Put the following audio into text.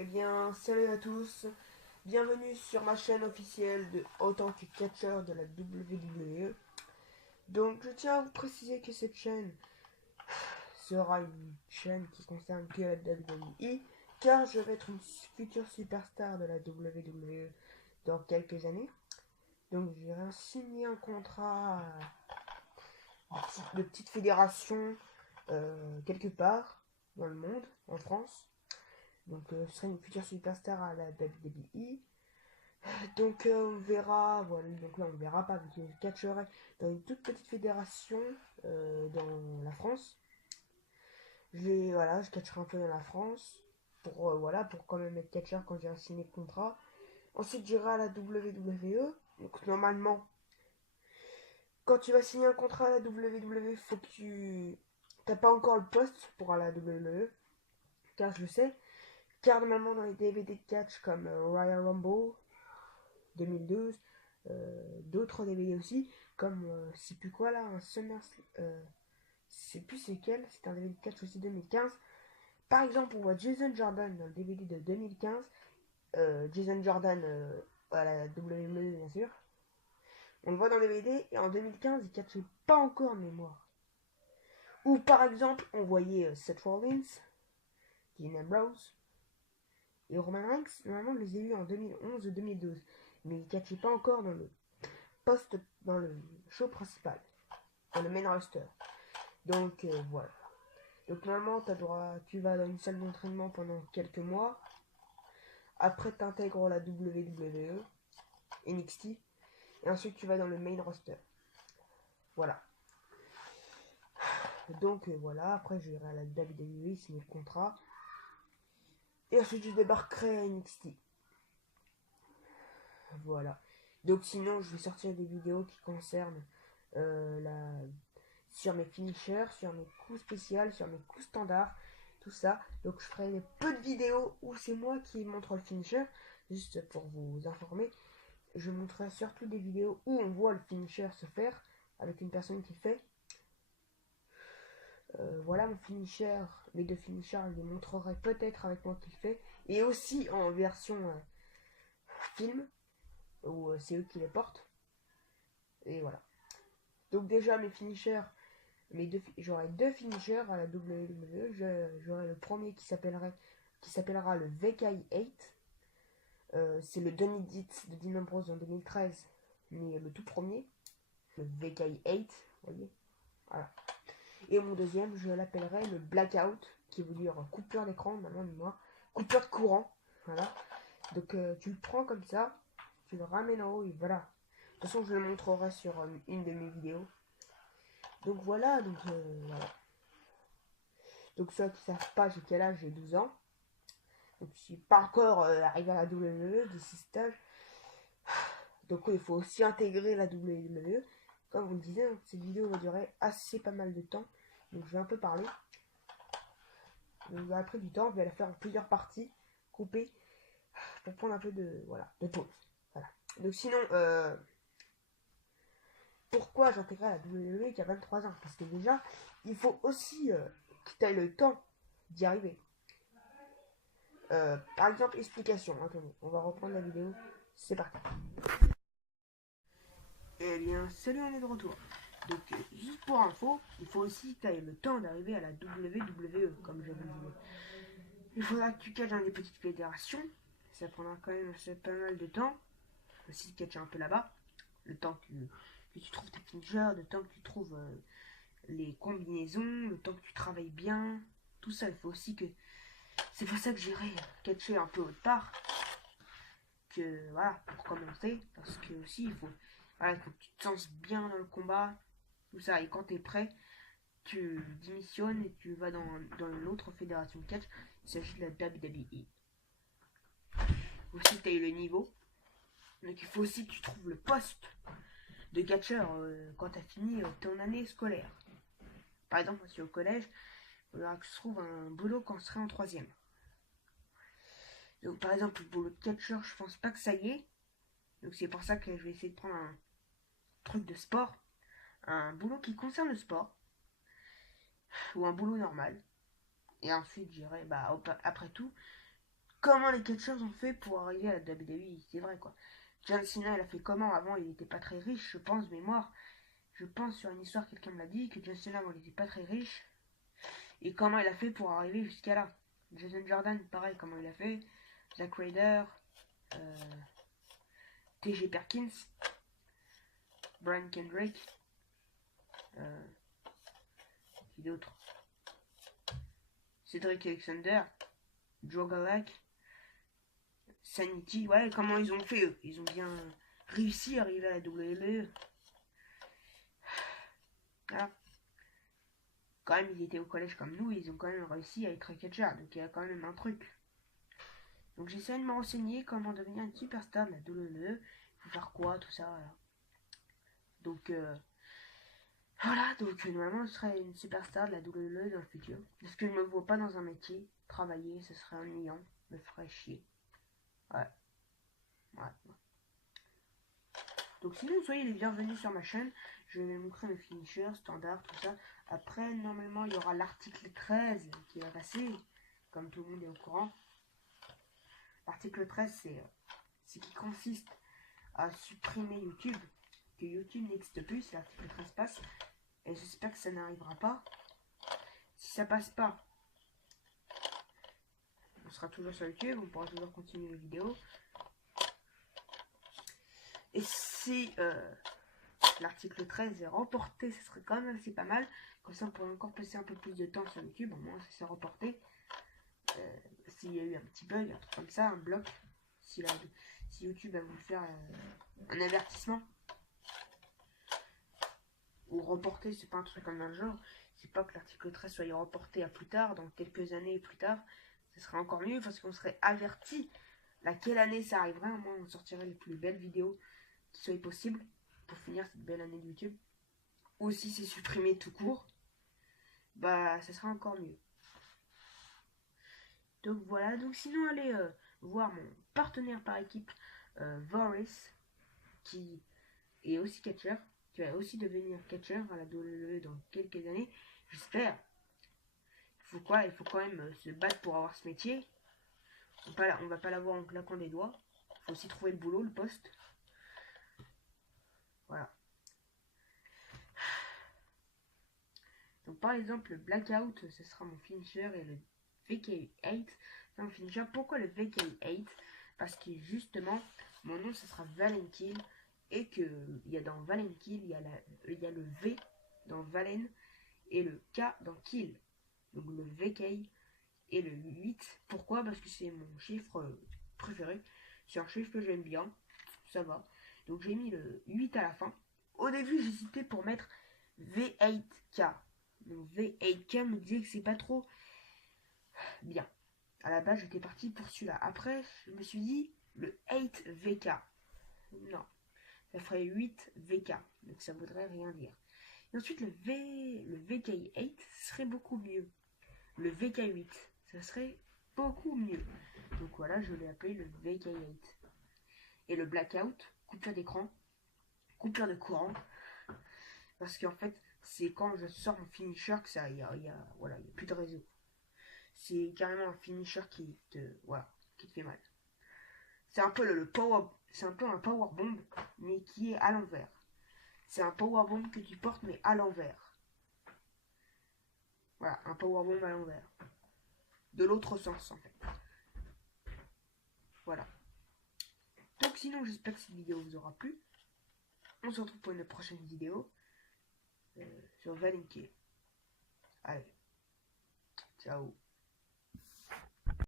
Eh bien, salut à tous, bienvenue sur ma chaîne officielle de autant que catcheur de la WWE. Donc, je tiens à vous préciser que cette chaîne sera une chaîne qui concerne que la WWE, car je vais être une future superstar de la WWE dans quelques années. Donc, j'ai signé un contrat de petite fédération quelque part dans le monde, en France. Donc, je serai une future superstar à la WWE. Donc on verra, voilà, donc là on verra pas, vu que je catcherai dans une toute petite fédération dans la France. Je catcherai un peu dans la France pour voilà, pour quand même être catcheur quand j'ai signé le contrat. Ensuite j'irai à la WWE. Donc normalement, quand tu vas signer un contrat à la WWE, faut que tu t'as pas encore le poste pour aller à la WWE, car je le sais. Car normalement dans les DVD de catch comme Royal Rumble 2012, d'autres DVD aussi, comme c'est plus quoi là, un Summer, c'est plus c'est quel, c'est un DVD de catch aussi 2015. Par exemple, on voit Jason Jordan dans le DVD de 2015, Jason Jordan à la WWE bien sûr. On le voit dans le DVD et en 2015 il catchait pas encore de mémoire. Ou par exemple, on voyait Seth Rollins, Dean Ambrose et Roman Reigns. Normalement, je les ai eu en 2011 et 2012, mais ils catchaient pas encore dans le poste, dans le show principal, dans le main roster. Donc voilà. Donc normalement, tu vas dans une salle d'entraînement pendant quelques mois. Après, tu intègres la WWE, NXT. Et ensuite, tu vas dans le main roster. Voilà. Donc voilà. Après, j'irai à la WWE signer le contrat. Et ensuite, je débarquerai à NXT. Voilà. Donc sinon, je vais sortir des vidéos qui concernent sur mes finishers, sur mes coups spéciaux, sur mes coups standards, tout ça. Donc je ferai peu de vidéos où c'est moi qui montre le finisher, juste pour vous informer. Je montrerai surtout des vidéos où on voit le finisher se faire avec une personne qui le fait. Voilà mon finisher, mes deux finishers, je les montrerai peut-être avec moi qui le fait. Et aussi en version film, où c'est eux qui les portent. Et voilà. Donc déjà mes finishers, j'aurai deux finishers à la WWE. J'aurai le premier qui s'appellera le VK8. C'est le Donny Dit de Dean Ambrose en 2013, mais le tout premier, le VK8, vous voyez. Voilà. Et mon deuxième, je l'appellerai le Blackout, qui veut dire coupure d'écran, maintenant de moi, coupure de courant. Voilà. Donc tu le prends comme ça, tu le ramènes en haut et voilà. De toute façon, je le montrerai sur une de mes vidéos. Donc voilà, voilà. Donc ceux qui savent pas, j'ai quel âge, j'ai 12 ans. Donc je suis pas encore arrivé à la WWE d'ici cet âge. Donc oui, il faut aussi intégrer la WWE. Comme vous le disiez, cette vidéo va durer assez pas mal de temps. Donc je vais un peu parler. Donc après du temps, je vais la faire en plusieurs parties, coupées, pour prendre un peu de, voilà, de pause. Voilà. Donc sinon, pourquoi j'intégrais la WWE qui a 23 ans? Parce que déjà, il faut aussi que tu aies le temps d'y arriver. Par exemple, explication. Attendez, on va reprendre la vidéo. C'est parti. Eh bien, salut, on est de retour. Donc, juste pour info, il faut aussi que tu aies le temps d'arriver à la WWE, comme je vous le disais. Il faudra que tu catches dans des petites fédérations. Ça prendra quand même pas mal de temps. Aussi, catcher un peu là-bas. Le temps que tu trouves tes finishers, le temps que tu trouves les combinaisons, le temps que tu travailles bien. Tout ça, il faut aussi que. C'est pour ça que j'irai catcher un peu autre part. Que voilà, pour commencer. Parce que aussi, voilà, il faut que tu te sens bien dans le combat. Tout ça. Et quand tu es prêt, tu démissionnes et tu vas dans l'autre fédération de catch. Il s'agit de la WWE. Aussi, tu as eu le niveau. Donc, il faut aussi que tu trouves le poste de catcheur quand tu as fini ton année scolaire. Par exemple, si au collège, il faudra que je trouve un boulot quand je serai en troisième. Donc, par exemple, le boulot de catcheur, je pense pas que ça y est. Donc, c'est pour ça que je vais essayer de prendre un truc de sport. Un boulot qui concerne le sport. Ou un boulot normal. Et ensuite, j'irai, après tout, comment les catcheurs ont fait pour arriver à la WWE, c'est vrai quoi. John Cena, il a fait comment? Avant, il n'était pas très riche, je pense, de mémoire. Je pense sur une histoire, quelqu'un me l'a dit, que John Cena, il n'était pas très riche. Et comment il a fait pour arriver jusqu'à là? Jason Jordan, pareil, comment il a fait? Zack Ryder, TG Perkins, Brian Kendrick, qui d'autre? Cedric Alexander, Joe Galak, Sanity, ouais, comment ils ont fait eux? Ils ont bien réussi à arriver à la WWE. Voilà. Quand même, ils étaient au collège comme nous, ils ont quand même réussi à être catcheurs, donc il y a quand même un truc. Donc j'essaie de me renseigner comment devenir une superstar de la WWE, faut faire quoi, tout ça, voilà. Donc voilà, donc normalement je serai une superstar de la WWE dans le futur. Parce que je me vois pas dans un métier, travailler, ce serait ennuyant, me ferait chier. Ouais. Ouais. Donc sinon, soyez les bienvenus sur ma chaîne. Je vais montrer mes finishers, standards, tout ça. Après, normalement, il y aura l'article 13 qui va passer, comme tout le monde est au courant. L'article 13, c'est qui consiste à supprimer YouTube, que YouTube n'existe plus, si l'article 13 passe. Et j'espère que ça n'arrivera pas. Si ça passe pas, on sera toujours sur YouTube, on pourra toujours continuer les vidéos. Et si l'article 13 est reporté, ce serait quand même assez pas mal. Comme ça, on pourrait encore passer un peu plus de temps sur YouTube. Au moins, ça s'est reporté. S'il y a eu un petit bug, un truc comme ça, un bloc. Si YouTube a voulu faire un avertissement. Ou reporter, c'est pas un truc comme dans le genre. C'est pas que l'article 13 soit reporté à plus tard, dans quelques années plus tard. Ce serait encore mieux parce qu'on serait averti laquelle année ça arriverait. Au moins, on sortirait les plus belles vidéos qui soient possibles pour finir cette belle année de YouTube. Ou si c'est supprimé tout court, bah ça sera encore mieux. Donc voilà, donc sinon allez voir mon partenaire par équipe, Voris, qui est aussi catcheur, qui va aussi devenir catcheur à la WWE dans quelques années, j'espère. Il faut quand même se battre pour avoir ce métier. On va pas l'avoir en claquant des doigts. Il faut aussi trouver le boulot, le poste. Voilà. Donc par exemple, le Blackout, ce sera mon finisher et le VK8, c'est mon finisher. Pourquoi le VK8? Parce que justement, mon nom, ce sera Valenkill. Et que il y a dans Valenkill, il y a le V dans Valen et le K dans Kill. Donc le VK et le 8. Pourquoi? Parce que c'est mon chiffre préféré. C'est un chiffre que j'aime bien. Ça va. Donc j'ai mis le 8 à la fin. Au début, j'hésitais pour mettre V8K. Donc V8K me disait que c'est pas trop bien. À la base, j'étais parti pour celui-là. Après, je me suis dit le 8VK. Non. Ça ferait 8VK. Donc ça voudrait rien dire. Et ensuite, le VK8 serait beaucoup mieux. Le VK8, ça serait beaucoup mieux. Donc voilà, je l'ai appelé le VK8. Et le blackout, coupure d'écran, coupure de courant. Parce qu'en fait, c'est quand je sors mon finisher que ça, voilà, y a plus de réseau. C'est carrément un finisher qui te fait mal. C'est un peu c'est un peu un power bomb, mais qui est à l'envers. C'est un power bomb que tu portes, mais à l'envers. Voilà, un power bomb à l'envers. De l'autre sens, en fait. Voilà. Donc sinon, j'espère que cette vidéo vous aura plu. On se retrouve pour une prochaine vidéo sur Valenkill. Allez, ciao.